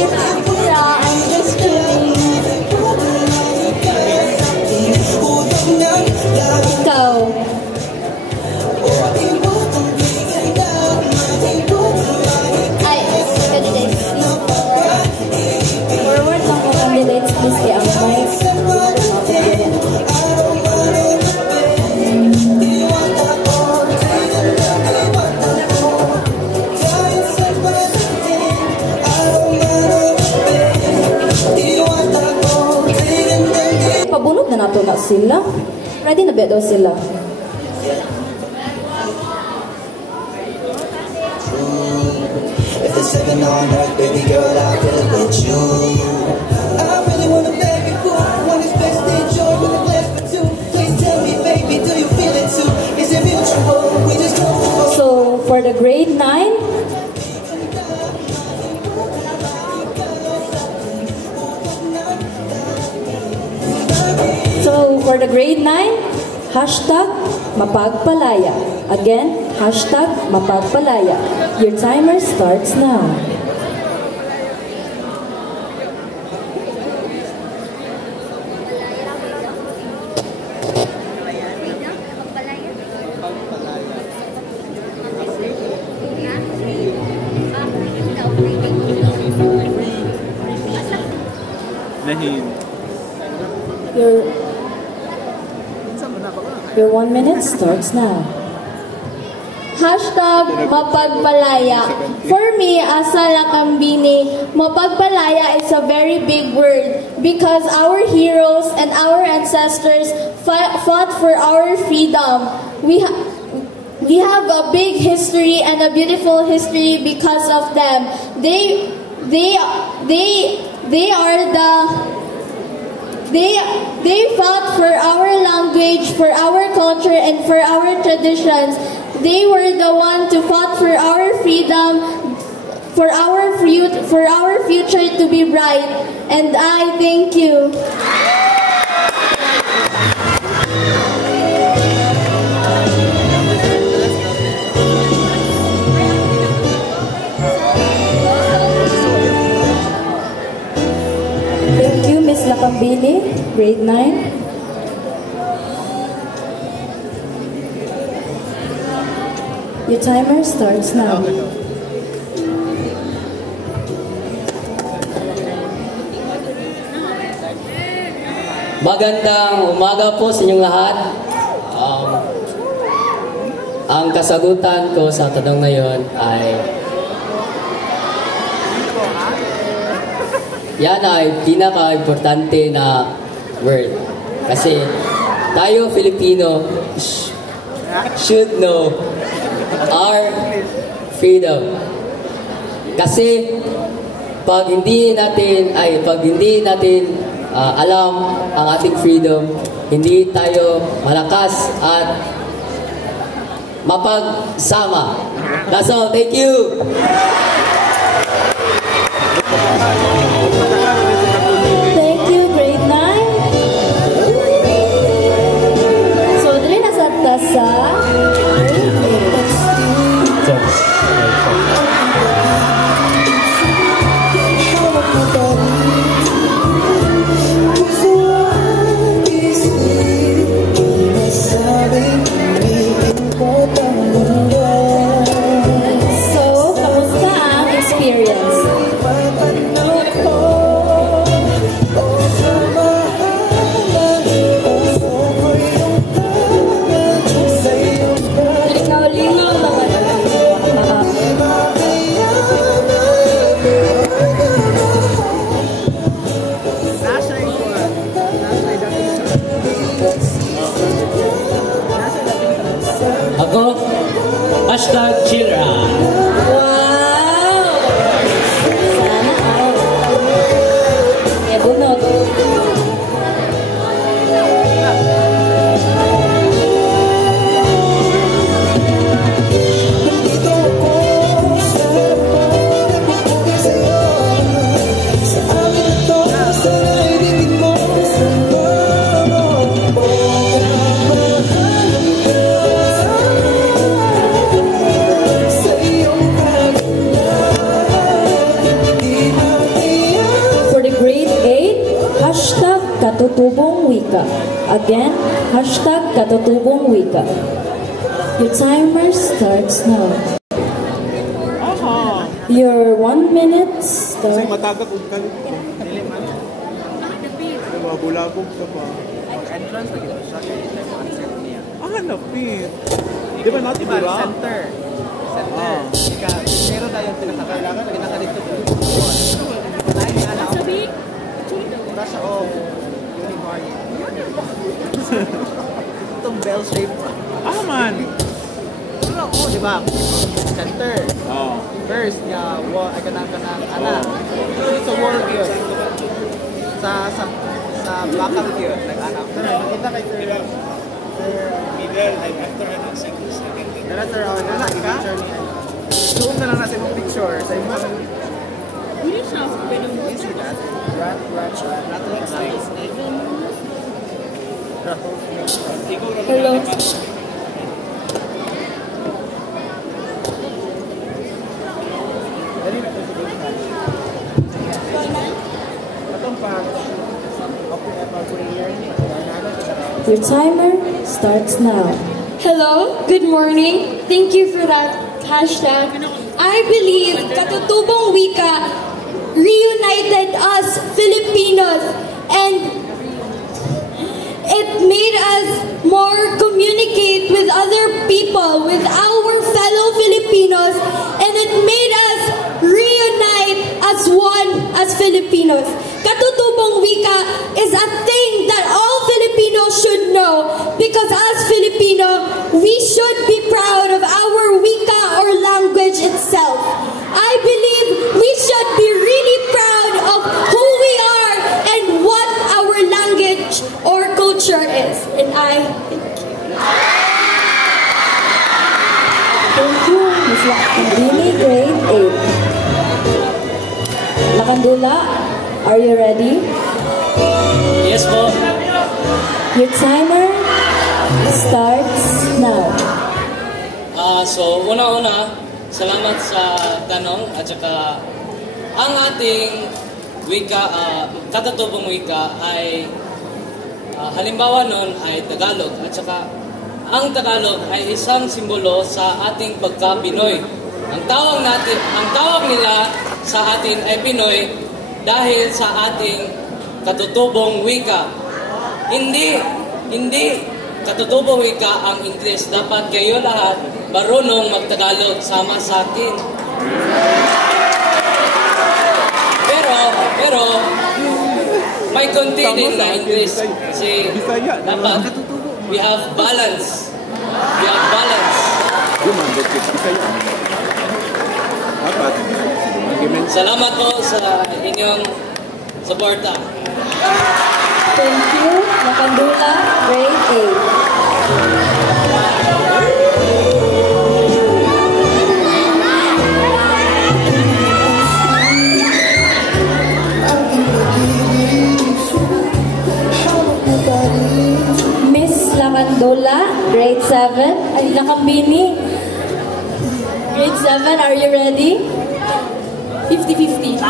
Yeah, I'm just kidding. Ikaw. Ay, candidates. Forward lang po candidates, please. Kaya ang mic. Pabunod na nato na sila. Ready na ba daw sila? If there's heaven on earth, baby girl, I'll fill it with you. I really wanna make it cool. One is best enjoy with a glass for two. Please tell me, baby, do you feel it too? Is it mutual? We just comfortable. So, for the grade 9, hashtag mapagpalaya. Again, hashtag mapagpalaya. Your timer starts now. Your 1 minute starts now. Hashtag mapagpalaya. For me, as a Lakambini, mapagpalaya is a very big word because our heroes and our ancestors fought for our freedom. We have a big history and a beautiful history because of them. They fought for our language, for our culture, and for our traditions. They were the one to fight for our freedom, for our future to be bright. And I thank you. Thank you, Miss Lakambini, grade 9. Your timer starts now. Magandang umaga po sa inyong lahat. Ang kasagutan ko sa tanong na yon ay yan ay pinaka-importante na word. Kasi tayo Filipino should know our freedom. Kasi pag hindi natin alam ang ating freedom, hindi tayo malakas at mapagsama. That's all. Thank you. Thank you, grade 9. So, dali na sa tasa. So, kamusta? Katutubong Wika. Again, hashtag Katutubong Wika. Your timer starts now. Your 1 minute starts. Matagak ug kalit. Bulabog ka ba? Entrance lagi sa concept niya. Napit. Di ba natin dira? Center. Ika, pero tayo pinakakailangan, pinakalito ko. Ay, ala ako. Rush off. Unicorn. Itong bell shape. Man. Di ba? Center. First, wall, ay kanang, It's a wall yun. Sa bakal yun, nag-anak. Nakita kay Sir Middle, after second. Dala Sir, dala ka? Zoom na lang natin yung picture sa imo. Hindi siya ganun. Easy that. Rat. Hello. Your timer starts now. Hello, good morning. Thank you for that hashtag. I believe Katutubong Wika reunited us Filipinos and it made us more communicate with other people, with our fellow Filipinos, and it made us reunite as one as Filipinos. Katutubong Wika is a thing that all Filipinos should know because as Filipino, we should be proud of our Wika or language itself. I believe we should be really proud of who we are and what our language or culture is. And I Thank you, Ms. Lakandini, grade 8. Lakandula, are you ready? Yes po. Your timer starts now. So, una-una, salamat sa tanong at saka ang ating wika, Katutubong Wika ay halimbawa nun ay Tagalog at saka ang Tagalog ay isang simbolo sa ating pagka-Pinoy. Ang tawag nila sa atin ay Pinoy dahil sa ating Katutubong Wika. Hindi Katutubong Wika ang Ingles. Dapat kayo lahat marunong magtagalog sama sa atin. Pero may konti din na English kasi dapat we have balance. Salamat po sa inyong suporta. Thank you, Lakandula, grade 8. Miss Lakandula, grade 7. Ay, Lakambini. Grade 7, are you ready? 50-50.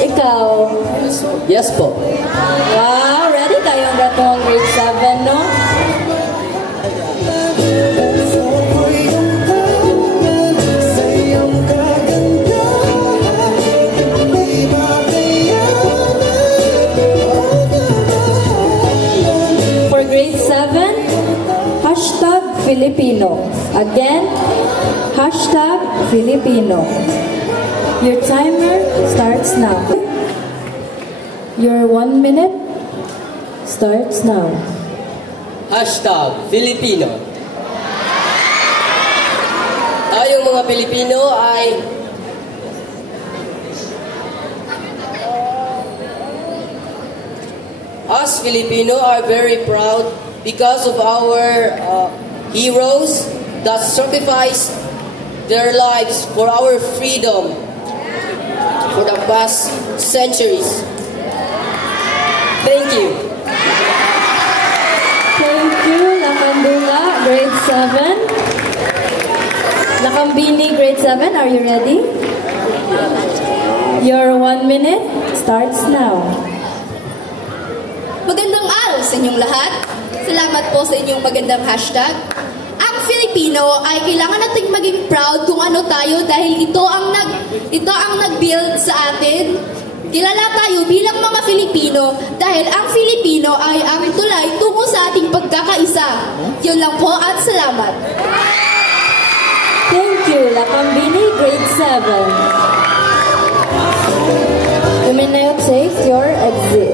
Ikaw. Yes po. Wow, ready kayong gatong grade 7, no? For grade 7, hashtag Filipino. Again, hashtag Filipino. Your timer starts now. Your 1 minute starts now. Hashtag Filipino. Tayong mga Pilipino ay us Filipino are very proud because of our heroes that sacrificed their lives for our freedom for the past centuries. Thank you. Thank you, Lakandula, grade 7. Lakambini, grade 7, are you ready? Your 1 minute starts now. Magandang araw sa inyong lahat. Salamat po sa inyong magandang hashtag. Ang Filipino ay kailangan nating maging proud kung ano tayo dahil ito ang nag-build sa atin. Kilala tayo bilang mga Filipino dahil ang Filipino ay ang tulay tungo sa ating pagkakaisa. Yun lang po at salamat. Thank you, Lakambini, grade 7. You may now take your exit.